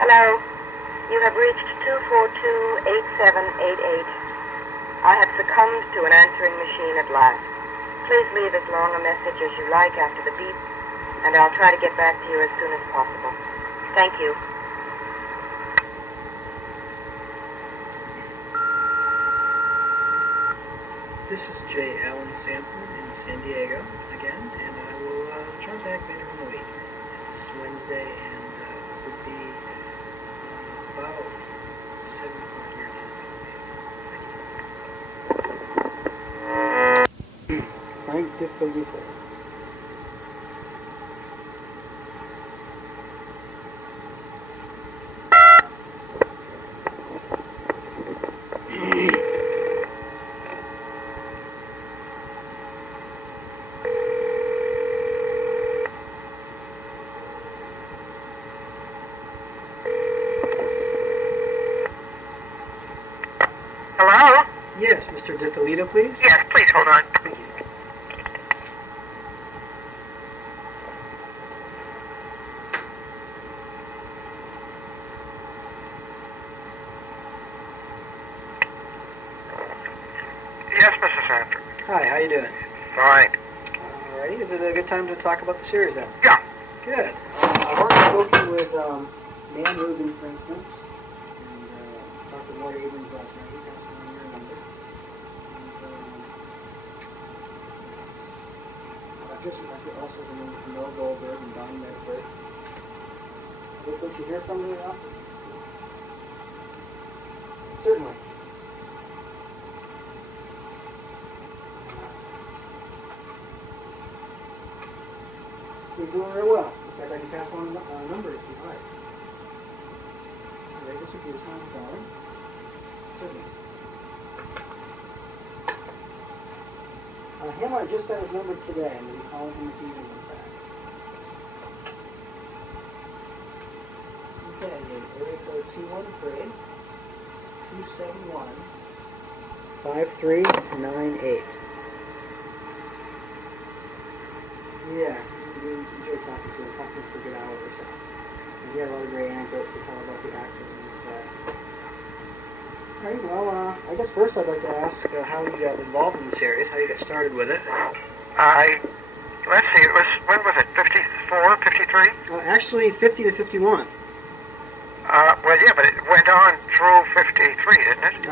Hello. You have reached 242-8788. I have succumbed to an answering machine at last. Please leave as long a message as you like after the beep, and I'll try to get back to you as soon as possible. Thank you. This is J. Allen Sample in San Diego again, and I will try back later in the week. It's Wednesday, and it would be about 7 o'clock your time. Frank De Felitta. Hello? Yes, Mr. De Felitta, please? Yes, please hold on. Thank you. Yes, Mrs. Sanford. Hi, how you doing? Fine. Alrighty, is it a good time to talk about the series then? Yeah. Good. I've already spoken with Dan Rubin, for instance, and talked to Lloyd Abrams last night. He passed on your number. And I could also remember from Noel Goldberg and Don Medford. Don't you hear from me enough? Certainly. You're doing very well. In fact, I can pass on a number if you like. Alright, this would be a time calling. Certainly. Him, I just got his number today, and we'll be calling him this evening, in fact. Okay, area code 213-271-5398. Yeah. We enjoy talking to him, talking for a good hour or so. And he had a lot of great anecdotes to tell about the acting and set. Alright, well, I guess first I'd like to ask how you got involved in the series, how you got started with it. Let's see, when was it, 54, 53? Actually, 50 to 51. Well, yeah, but it went on through 53, didn't it?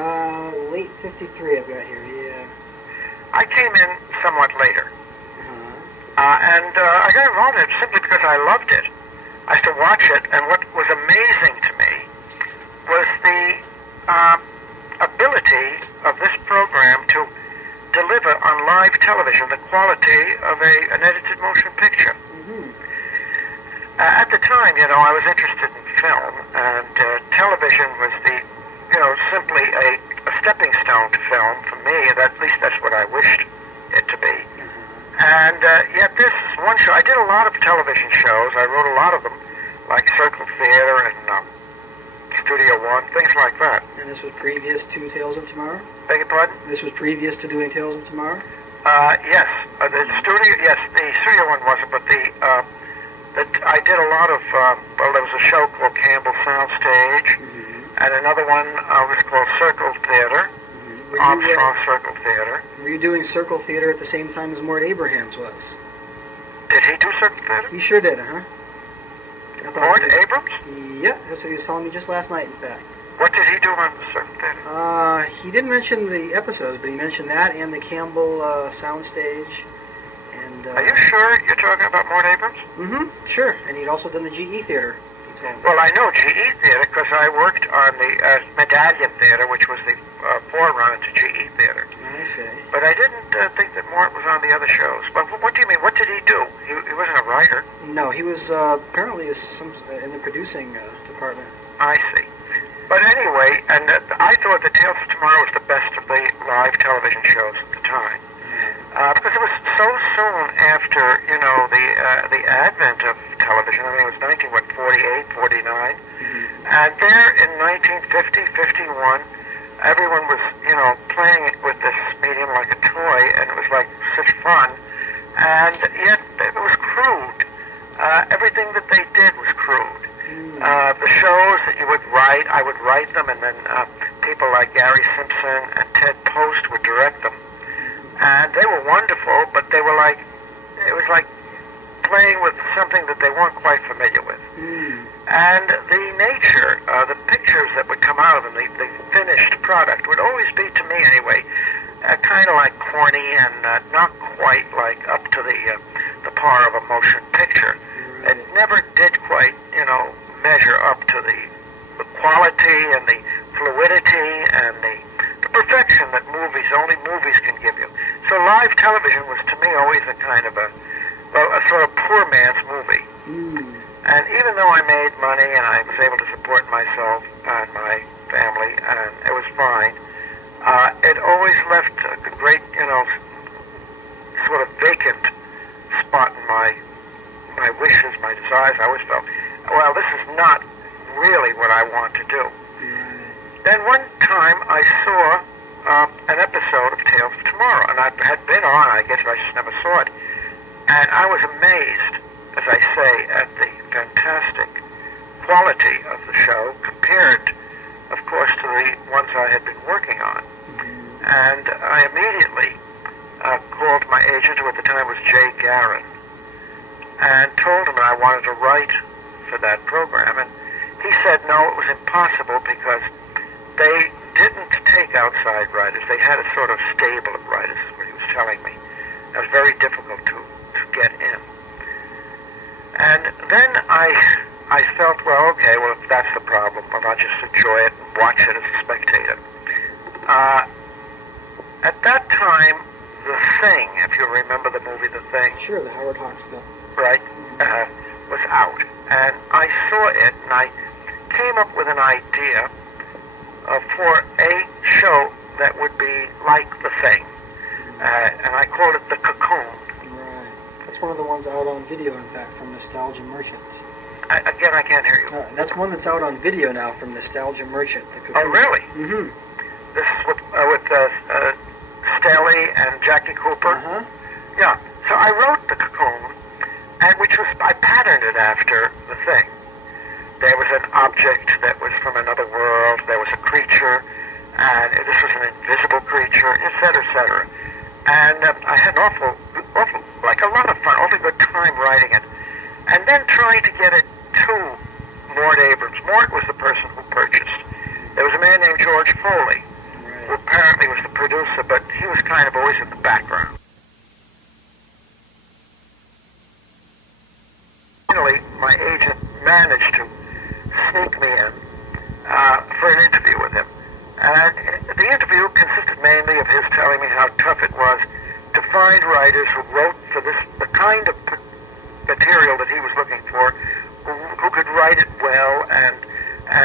Late 53 I've got here, yeah. I came in somewhat later. And I got involved in it simply because I loved it. I used to watch it, and what was amazing to me was the ability of this program to deliver on live television the quality of an edited motion picture. Mm-hmm. At the time, I was interested in film, and television was simply a stepping stone to film for me, and at least that's what I wished it to be. And yet this one show, I did a lot of television shows. I wrote a lot of them, like Circle Theater and Studio One, things like that. And this was previous to Tales of Tomorrow? Beg your pardon? This was previous to doing Tales of Tomorrow? Yes. The Studio One wasn't, but I did a lot of, there was a show called Campbell Soundstage, and another one was called Circle Theater. Armstrong Circle Theater. Were you doing Circle Theater at the same time as Mort Abrahams was? Did he do Circle Theater? He sure did, Mort Abrams? Yeah, that's what he was telling me just last night, in fact. What did he do on the Circle Theater? He didn't mention the episodes, but he mentioned that and the Campbell Soundstage. And are you sure you're talking about Mort Abrams? Mm-hmm, sure. And he'd also done the GE Theater. Well, I know GE Theater because I worked on the Medallion Theater, which was the forerunner to GE Theater. I see. But I didn't think that Mort was on the other shows. But what do you mean? What did he do? He wasn't a writer. No, he was apparently in the producing department. I see. But anyway, and I thought that Tales of Tomorrow was the best of the live television shows at the time. Because it was so soon after, the advent of television. I mean, it was 1948, 49. And there in 1950, 51, everyone was, playing with this medium like a toy, and it was like such fun. And yet, it was crude. Everything that they did was crude. The the shows that you would write, I would write them, and then people like Gary Simpson and Ted Post would direct them. And they were wonderful, but they were like, it was like playing with something that they weren't quite familiar with. And the nature, the pictures that would come out of them, the finished product, would always be, to me anyway, kind of like corny and not quite like up to the par of a motion picture. It never did quite, measure up to the quality and the fluidity and the perfection that only movies can give you. So live television was to me always a kind of a sort of poor man's movie. And even though I made money and I was able to support myself and my family, and it was fine, it always left a great, sort of vacant spot in my wishes, my desires. I always felt, well, this is not really what I want to do. Then one time I saw an episode of Tales of Tomorrow, and I had been on, I guess I just never saw it, and I was amazed, as I say, at the fantastic quality of the show compared, of course, to the ones I had been working on. And I immediately called my agent, who at the time was Jay Garin, and told him that I wanted to write for that program. And he said no, it was impossible because they didn't take outside writers. They had a sort of stable of writers, is what he was telling me. It was very difficult to get in. And then I felt, well, okay, well, if that's the problem, well, I'll just enjoy it and watch it as a spectator. At that time, The Thing, if you remember the movie The Thing. Sure, the Howard Hawks stuff. Right, was out. And I saw it, and I came up with an idea for a show that would be like The Thing. And I called it The Cocoon. Right. That's one of the ones out on video, in fact, from Nostalgia Merchant. Again, I can't hear you. That's one that's out on video now from Nostalgia Merchant, The Cocoon. Oh, really? Mm-hmm. This is with Staley and Jackie Cooper? Uh-huh. Yeah. So I wrote The Cocoon, and I patterned it after The Thing. There was an object that was from another world, there was a creature, and this was an invisible creature, etc., etc. And I had an awful, like a lot of fun, awfully good time writing it. And then trying to get it to Mort Abrams. Mort was the person who purchased. There was a man named George Foley, who apparently was the producer, but he was kind of always in the background. Finally, my agent managed to sneak me in for an interview with him. And the interview consisted mainly of his telling me how tough it was to find writers who wrote for the kind of material that he was looking for, who could write it well, and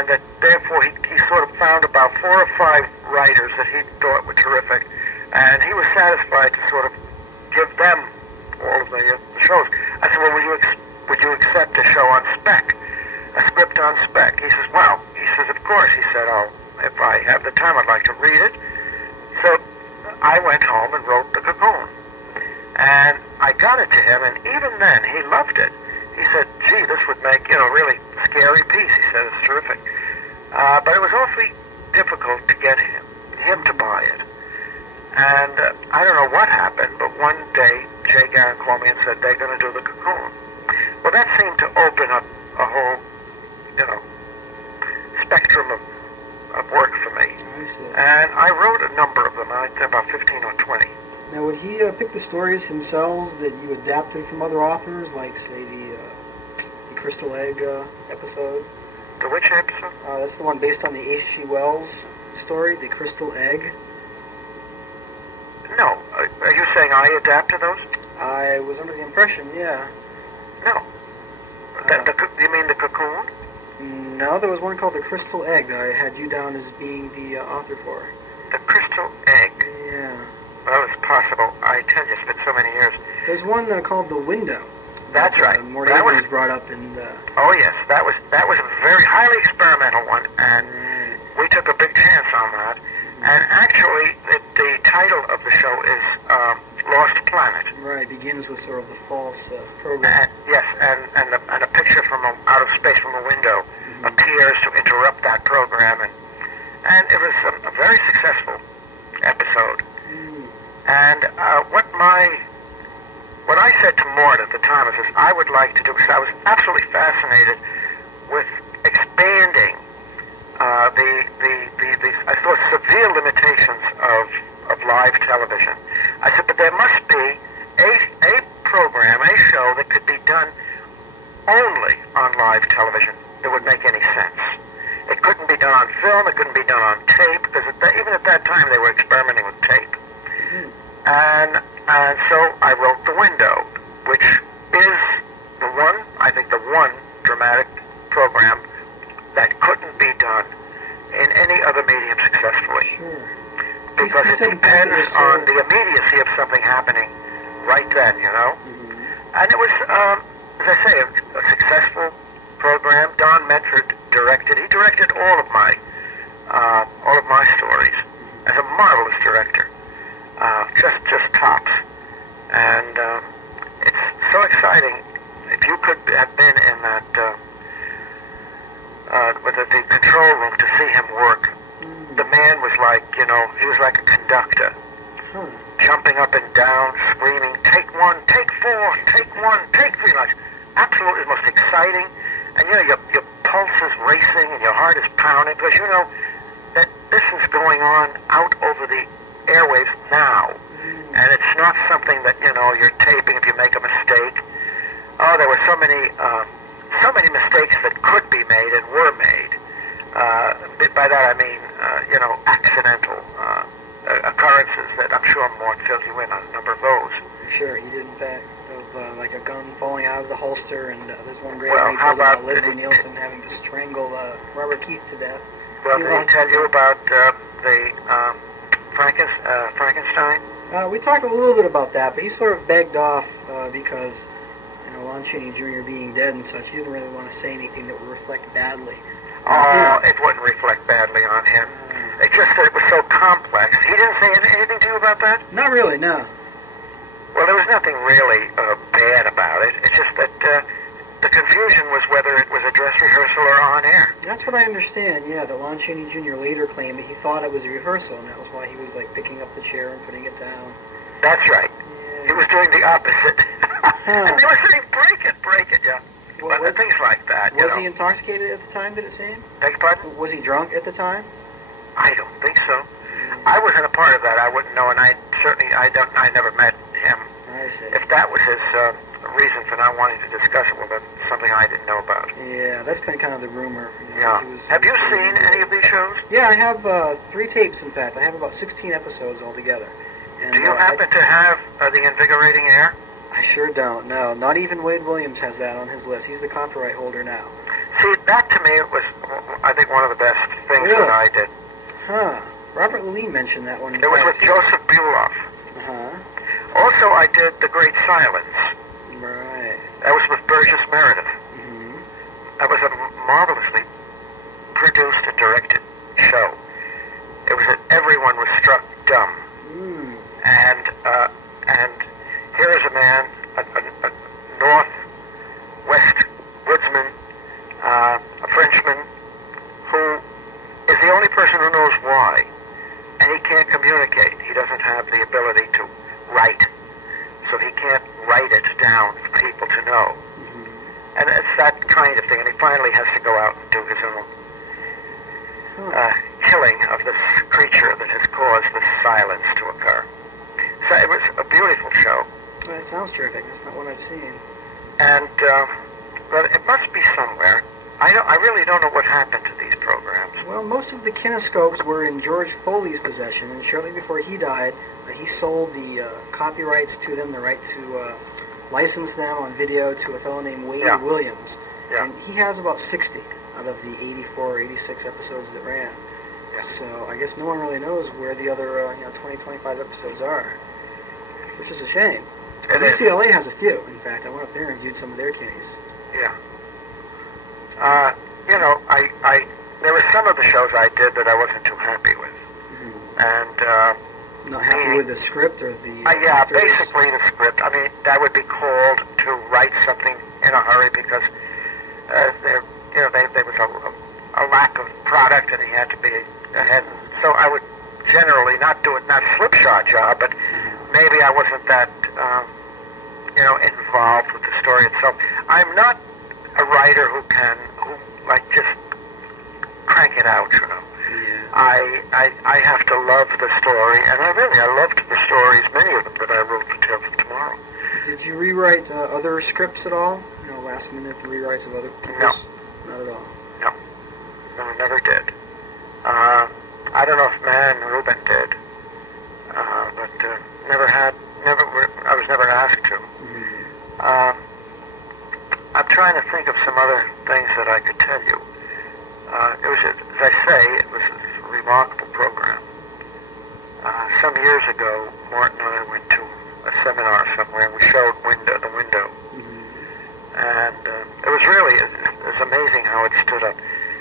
that therefore he sort of found about 4 or 5 writers that he thought were terrific, and he was satisfied to sort of give them all of the shows. I said, well, would you accept a show on spec, a script on spec? He says, well, of course. He said, if I have the time, I'd like to read it. So I went home and wrote The Cocoon. And I got it to him, and even then, he loved it. He said, gee, this would make, really scary piece. He said, it's terrific. But it was awfully difficult to get him to buy it. And I don't know what happened, but one day, Jay Garin called me and said, they're going to do The Cocoon. Well, that seemed to open up a whole, spectrum of work for me. And I wrote a number of them, I think about 15 or 20. Now, would he pick the stories himself that you adapted from other authors, like, say, the Crystal Egg episode? The which episode? That's the one based on the H.G. Wells story, The Crystal Egg. No. Are you saying I adapted those? I was under the impression, yeah. No. You mean The Cocoon? No, there was one called The Crystal Egg that I had you down as being the author for. The Crystal Egg? Yeah. Well, it's possible. I tell you, it's been so many years. There's one called The Window. That's right. Mort Abrams brought up in. Oh yes, that was a very highly experimental one, and we took a big chance on that. And actually, the title of the show is Lost Planet. Right, begins with sort of the false program. Yes, and a picture from out of space from a window appears volunteers to interrupt that program, and it was a very successful episode. And what I said to Mort at the time is I would like to do, because I was absolutely fascinated with expanding the I thought severe limitations of live television. I said, but there must be a program, a show that could be done only on live television that would make any sense. It couldn't be done on film, it couldn't be done on tape, because even at that time they were experimenting with tape. And so I wrote The Window, which is I think the one dramatic program that couldn't be done in any other medium successful. Sure. Because it depends on the immediacy of something happening right then, you know? And it was, as I say, a successful program. Don Medford directed. He directed all of my stories. As a marvelous director. Just tops. And it's so exciting. If you could have been in that, with the control room to see him work, the man was like, he was like a conductor, jumping up and down, screaming, take one, take four, take one, take three. Like, absolutely the most exciting. And, your pulse is racing and your heart is pounding because you know that this is going on out over the airwaves now. And it's not something that, you're taping if you make a mistake. Oh, there were so many mistakes that could be made and were made. By that I mean, accidental occurrences that I'm sure Mort filled you in on a number of those. Sure, he did in fact, of like a gun falling out of the holster, and there's one great one he told about Leslie Nielsen having to strangle Robert Keith to death. Well, did he tell you about the Frankenstein? We talked a little bit about that, but he sort of begged off because, Lon Chaney Jr. being dead and such, he didn't really want to say anything that would reflect badly. It wouldn't reflect badly on him. It's just that it was so complex. He didn't say anything to you about that? Not really, no. Well, there was nothing really bad about it. It's just that the confusion was whether it was a dress rehearsal or on air. That's what I understand, yeah, that Lon Chaney Jr. later claimed that he thought it was a rehearsal, and that was why he was, picking up the chair and putting it down. That's right. Yeah. He was doing the opposite. And they were saying, break it, yeah. Well, but things like that, Was he intoxicated at the time, did it seem? Beg your pardon? Was he drunk at the time? I don't think so. I wasn't a part of that. I wouldn't know, and I never met him. I see. If that was his reason for not wanting to discuss it, well, that's something I didn't know about. Yeah, that's been kind of the rumor. Yeah. Have you seen any of these shows? Yeah, I have 3 tapes, in fact. I have about 16 episodes altogether. And, do you happen to have The Invigorating Air? I sure don't, no. Not even Wade Williams has that on his list. He's the copyright holder now. See, that to me was, I think, one of the best things that I did. Huh. Robert Lilleen mentioned that one. It was with Joseph Buloff. Uh-huh. Also, I did The Great Silence. Right. That was with Burgess Meredith. Mm-hmm. That was a marvelously produced and directed show. It was that everyone was struck dumb. And here is a man, a northwest woodsman, a Frenchman, who is the only person who knows why. And he can't communicate. He doesn't have the ability to write. So he can't write it down for people to know. Mm-hmm. And it's that kind of thing. And he finally has to go out and do his own killing of this creature that has caused this silence to occur. So it was a beautiful show. Well, it sounds terrific. That's not what I've seen. And but it must be somewhere. I really don't know what happened to these programs. Well, most of the kinescopes were in George Foley's possession, and shortly before he died, he sold the copyrights to them, the right to license them on video to a fellow named Wade Williams. Yeah. And he has about 60 out of the 84 or 86 episodes that ran. Yeah. So I guess no one really knows where the other 20, 25 episodes are, which is a shame. UCLA has a few. In fact, I went up there and viewed some of their kines. Yeah. There were some of the shows I did that I wasn't too happy with. Mm-hmm. And not happy with the script or the yeah, basically the script. I mean, I would be called to write something in a hurry because there was involved with the story itself. I'm not a writer who like just crank it out, Yeah. I have to love the story, and I loved the stories, many of them that I wrote for Tales of Tomorrow. Did you rewrite other scripts at all? Last minute rewrites of other people's? No. Not at all. No, I never did. I don't know if Man Rubin did, but I was never asked to. Mm-hmm. I'm trying to think of some other things that I could tell you. It was, as I say, it was a remarkable program. Some years ago, Morton and I went to a seminar somewhere, and we showed the window. Mm-hmm. And it was amazing how it stood up.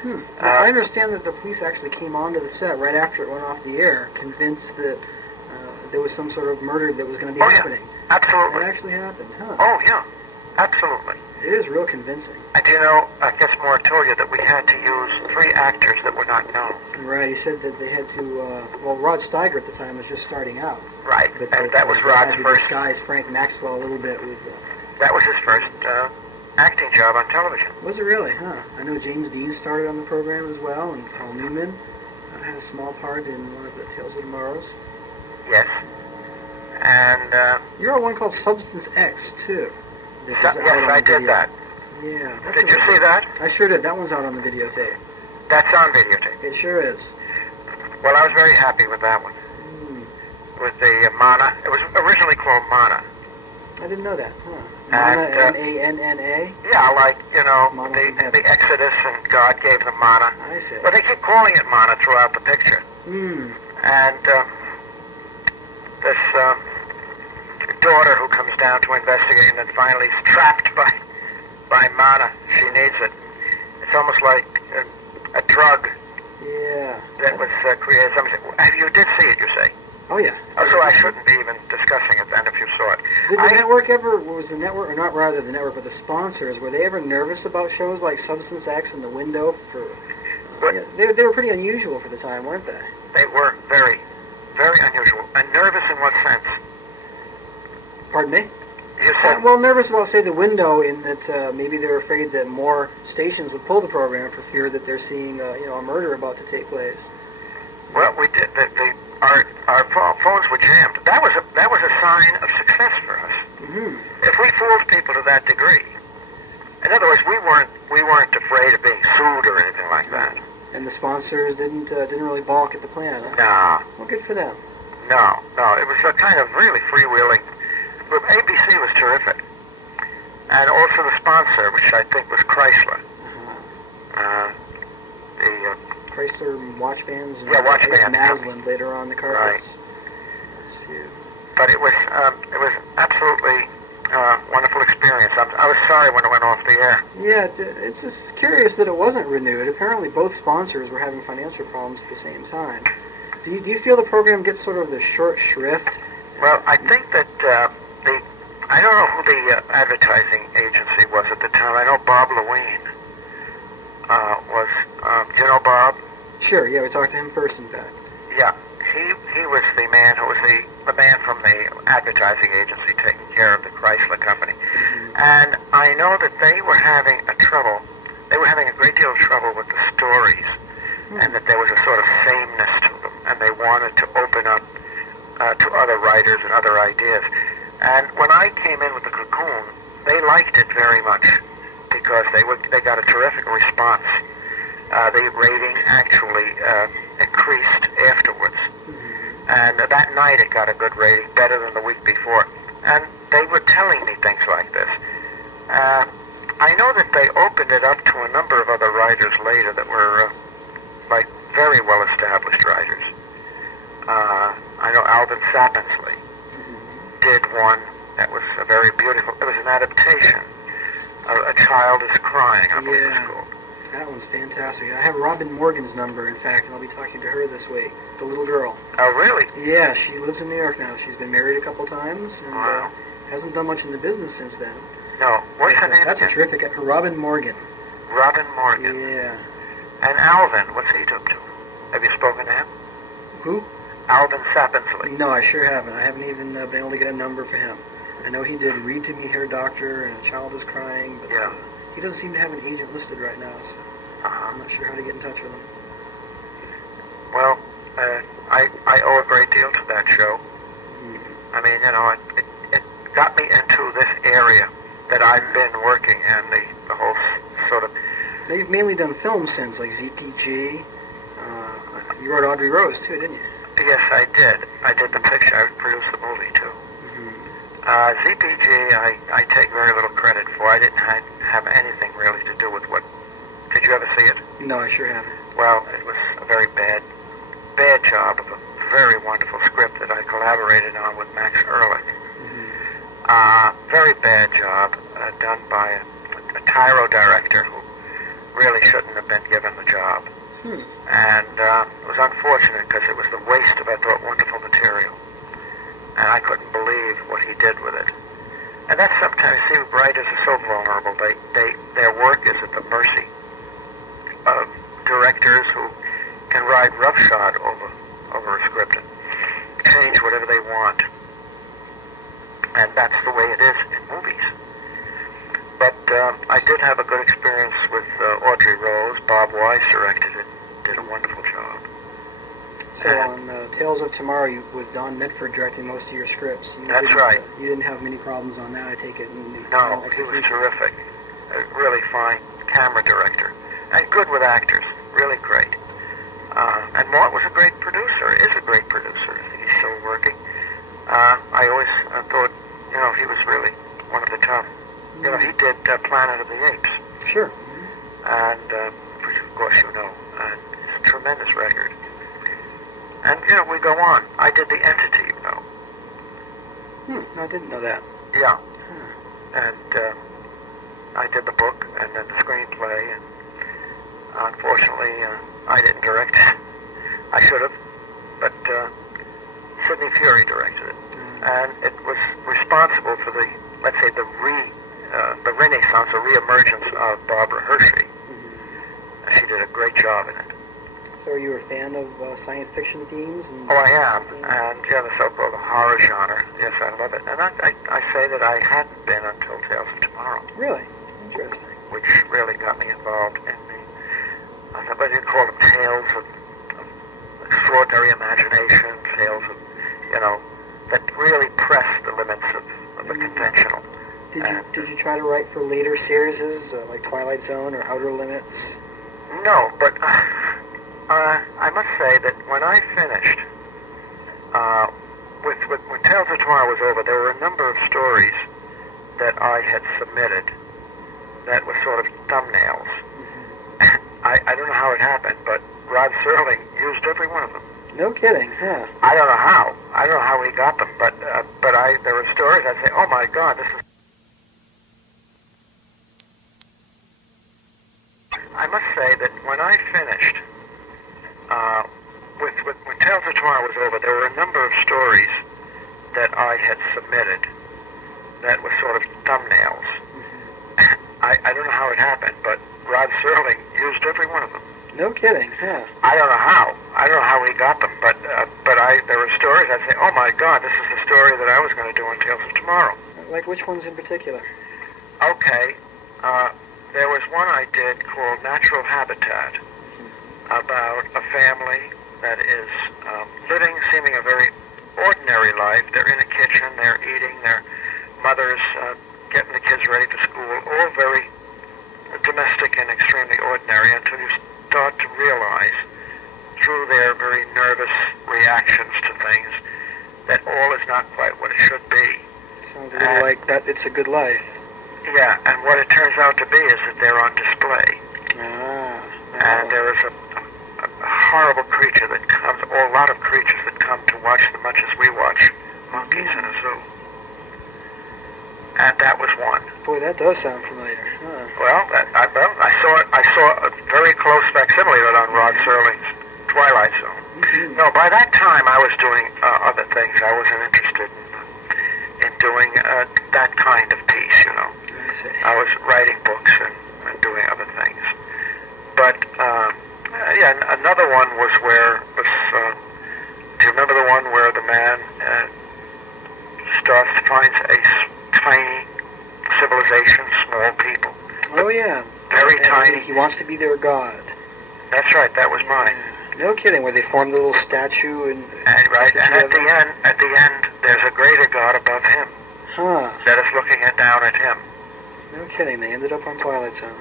Now, I understand that the police actually came onto the set right after it went off the air, convinced that there was some sort of murder that was going to be happening. Yeah, absolutely. That actually happened, huh? Oh, yeah, absolutely. It is real convincing. And I guess Moore told you that we had to use 3 actors that were not known. Right, he said that they had to, Rod Steiger at the time was just starting out. Right, But and that was Rod's had to first. disguise Frank Maxwell a little bit with... That was his first acting job on television. Was it really, huh? I know James Dean started on the program as well, and Paul Newman had a small part in one of the Tales of Tomorrow's. Yes. And... You're on one called Substance X, too. yes, I did that. Yeah. Did you see that? I sure did. That one's out on the videotape. That's on videotape. It sure is. Well, I was very happy with that one. With the Mana. It was originally called Mana. I didn't know that, huh? Mana, And, M-A-N-N-A? Yeah, like, Mana from heaven. the Exodus, and God gave them Mana. I see. But they keep calling it Mana throughout the picture. And this daughter who comes down to investigate and then finally is trapped by Mana. She needs it. It's almost like a drug that was created. You did see it, you say? Oh, yeah. Oh, so I shouldn't be even discussing it then if you saw it. Did the network ever, was the network, or not rather the network, but the sponsors, were they ever nervous about shows like Substance X and The Window? They were pretty unusual for the time, weren't they? They were very, very unusual. And nervous in what sense? Pardon me? You said... well, nervous about, say, The Window, in that maybe they're afraid that more stations would pull the program for fear that they're seeing, a murder about to take place. Well, we did. Our phones were jammed. That was a sign of success for us. Mm-hmm. If we fooled people to that degree, in other words, we weren't afraid of being sued or anything like that. And the sponsors didn't really balk at the plan, huh? No. Well, good for them. No. It was a kind of really freewheeling. But ABC was terrific, and also the sponsor, which I think was Chrysler. The Chrysler watch bands. And watch bands. Maslin later on the carpets. Right. But it was absolutely wonderful experience. I was sorry when it went off the air. Yeah, it's just curious that it wasn't renewed. Apparently both sponsors were having financial problems at the same time. Do you feel the program gets sort of the short shrift? Well, I think that I don't know who the advertising agency was at the time. I know Bob Lewine was. Do you know Bob? Sure. Yeah, we talked to him first, in fact. Yeah, he was the man who was the man from the advertising agency taking care of the Chrysler company, and I know that they were having a great deal of trouble with the stories, and that there was a sort of sameness to them, and they wanted to open up to other writers and other ideas. And when I came in with the Cocoon, they liked it very much because they got a terrific response. The rating actually increased afterwards. And that night it got a good rating, better than the week before. And they were telling me things like this. I know that they opened it up to a number of other writers later that were like very well-established writers. I know Alvin Sapensley did one that was a very beautiful. It was an adaptation of A Child is Crying, I believe it's called. That one's fantastic. I have Robin Morgan's number, in fact, and I'll be talking to her this week. The little girl. Oh, really? Yeah, she lives in New York now. She's been married a couple times, and hasn't done much in the business since then. No. What's her name? That's a terrific... Robin Morgan. Robin Morgan. Yeah. And Alvin, what's he up to? Have you spoken to him? Who? Alvin Sapensley. No, I sure haven't. I haven't even been able to get a number for him. I know he did Read to Me, Hair Doctor, and A Child is Crying, but Yeah. He doesn't seem to have an agent listed right now, so I'm not sure how to get in touch with him. Well, I owe a great deal to that show. I mean, you know, it got me into this area that I've been working in, the whole sort of... Now, you've mainly done films since, like ZPG. You wrote Audrey Rose, too, didn't you? Yes, I did. I did the picture. I produced the movie, too. ZPG, I take very little credit for. I didn't have anything really to do with what... Did you ever see it? No, I sure haven't. Well, it was a very bad job of a very wonderful script that I collaborated on with Max Ehrlich. Very bad job done by a tyro director who really shouldn't have been given the job. And it was unfortunate because it was the waste of, I thought, wonderful material. And I couldn't believe what he did with it. And that's sometimes, see, writers are so vulnerable. Their work is at the mercy of directors who can ride roughshod over a script and change whatever they want. And that's the way it is in movies. But I did have a good experience with Audrey Rose. Bob Wise directed it, did a wonderful job. So on Tales of Tomorrow, with Don Medford directing most of your scripts, That's right. You didn't have many problems on that, I take it. No, he was terrific. A really fine camera director. And good with actors. Really great. And Mort was a great producer, is a great producer. He's still working. I always thought, you know, he was really one of the top. You know, he did Planet of the Apes. Sure. And, which of course you know, and it's a tremendous record. And, you know, we go on. I did The Entity, you know. No, I didn't know that. Yeah. And I did the book and then the screenplay, and unfortunately, I didn't direct it. I should have, but Sidney Fury directed it. And it was responsible for the, let's say, the renaissance, the reemergence of Barbara Hershey. She did a great job in it. So are you a fan of science fiction themes? Oh, I am. And yeah, the so-called horror genre. Yes, I love it. And I say that I hadn't been until Tales of Tomorrow. Really? Interesting. Which really got me involved in the, what do you call them, tales of extraordinary imagination, tales of, you know, that really press the limits of the conventional. Did you try to write for later series, like Twilight Zone or Outer Limits? No, but I must say that when I finished, when Tales of Tomorrow was over, there were a number of stories that I had submitted that were sort of thumbnails. I don't know how it happened, but Rod Serling used every one of them. No kidding, huh? I don't know how. I don't know how he got them, but there were stories I'd say, oh my God, this is... I must say that when I finished, when Tales of Tomorrow was over, there were a number of stories that I had submitted that were sort of thumbnails. I don't know how it happened, but Rod Serling used every one of them. No kidding, huh? I don't know how. I don't know how he got them, but there were stories I'd say, oh my God, this is the story that I was going to do on Tales of Tomorrow. Like which ones in particular? Okay. There was one I did called Natural Habitat, about a family that is living, seeming a very ordinary life. They're in a kitchen, they're eating, their mother's getting the kids ready for school, all very domestic and extremely ordinary, until you start to realize, through their very nervous reactions to things, that all is not quite what it should be. Sounds a little like that. It's a Good Life. Yeah, and what it turns out to be is that they're on display. And there is a horrible creature that comes, or a lot of creatures that come to watch them much as we watch monkeys in a zoo. And that was one. Boy, that does sound familiar. Huh. Well, I saw a very close facsimile of it on Rod Serling's Twilight Zone. No, by that time I was doing other things. I wasn't interested in doing that kind of piece, you know. I was writing books and doing other things. But, yeah, another one was where, do you remember the one where the man finds a civilization, small people. Oh, yeah. Very tiny. He wants to be their god. That's right, that was mine. No kidding, where they formed a little statue and Right, and at the end, there's a greater God above him. Huh. That is looking down at him. No kidding, they ended up on Twilight Zone.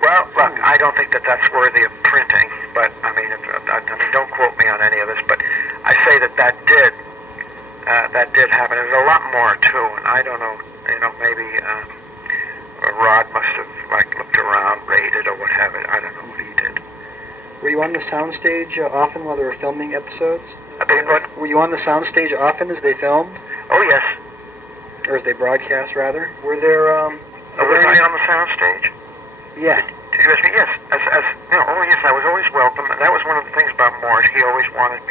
Well, look, I don't think that that's worthy of printing, but I mean, don't quote me on any of this, but I say that did happen. There's a lot more too, and I don't know, maybe Rod must have looked around, rated or what have it. I don't know what he did. Were you on the soundstage often while they were filming episodes? What? Were you on the soundstage often as they filmed? Oh yes. Or as they broadcast, rather? Were there? Was I on the soundstage? Yeah. Did you ask me? Yes. Oh yes, I was always welcome, and that was one of the things about Mort. He always wanted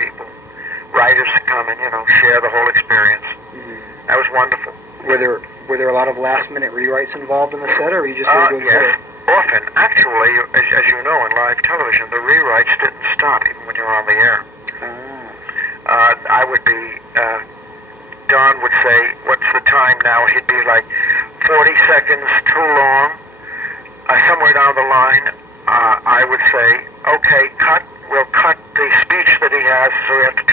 writers to come and share the whole experience. Mm-hmm. That was wonderful. Were there a lot of last-minute rewrites involved in the set, or were you just there doing yes. Often, actually, as you know, in live television, the rewrites didn't stop even when you're on the air. I would be. Don would say, "What's the time now?" He'd be like 40 seconds too long. Somewhere down the line, I would say, "Okay, cut. We'll cut the speech that he has, so we have to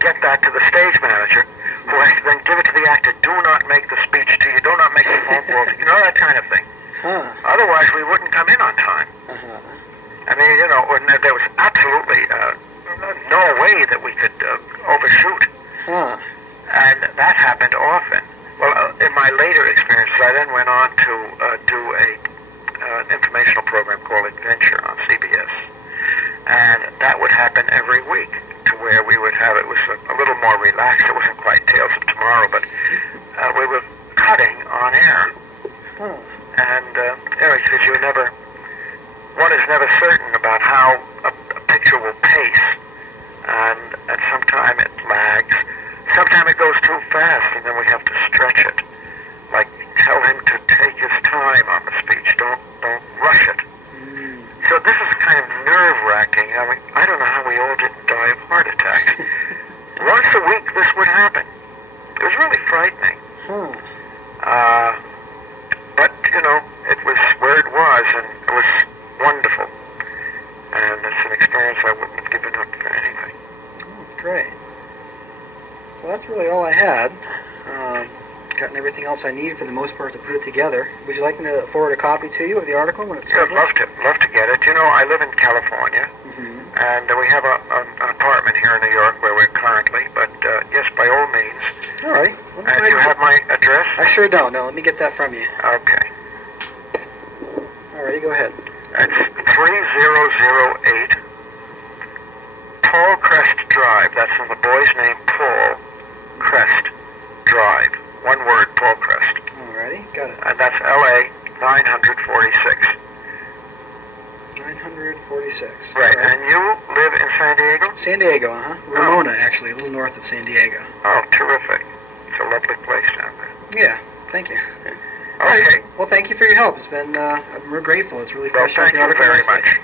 get that to the stage manager, who has to then give it to the actor. Do not make the speech to you. Do not make the phone call. That kind of thing. Huh. Otherwise, we wouldn't come in on time. I mean, there was absolutely no way that we could overshoot. Huh. And that happened often. Well, in my later experiences, I then went on to do an informational program called Adventure on CBS. And that would happen every week, to where we would have, it was a little more relaxed. It wasn't quite Tales of Tomorrow, but we were cutting on air. Huh. And, because one is never certain about how a picture will pace. And sometimes it lags. Sometimes it goes too fast, and then we have to stretch it. Like, tell him to take his time on the speech. Don't rush it. So this is kind of nerve-wracking. I mean, I don't know how we all didn't die of heart attacks. Once a week, this would happen. It was really frightening. But, it was where it was, and it was wonderful. And it's an experience I wouldn't have given up for anything. Oh, great. Well, that's really all I had. Gotten everything else I need for the most part to put it together. Would you like me to forward a copy to you of the article when it's published? I'd love to get it. I live in California, and we have an apartment here in New York where we're currently, but yes, by all means. All right. And do you have my address? I sure don't. No, let me get that from you. Okay. All righty, go ahead. It's 3008 Paul Crest Drive. That's in the boy's name, Paul Crest Drive. One word, Paul Crest. Alrighty, got it. And that's LA 946. 946. Right, and you live in San Diego? San Diego, Ramona, actually, a little north of San Diego. Oh, terrific. It's a lovely place down there. Yeah, thank you. Okay. Well, thank you for your help. It's been, we're grateful. It's really fresh. Well, thank you very much.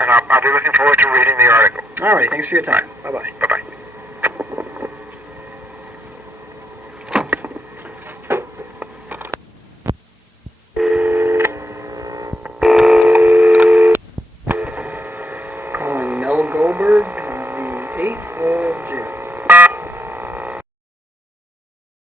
And I'll be looking forward to reading the article. Alright, thanks for your time. Bye-bye. Bye-bye. Calling Mel Goldberg, the 8th of June.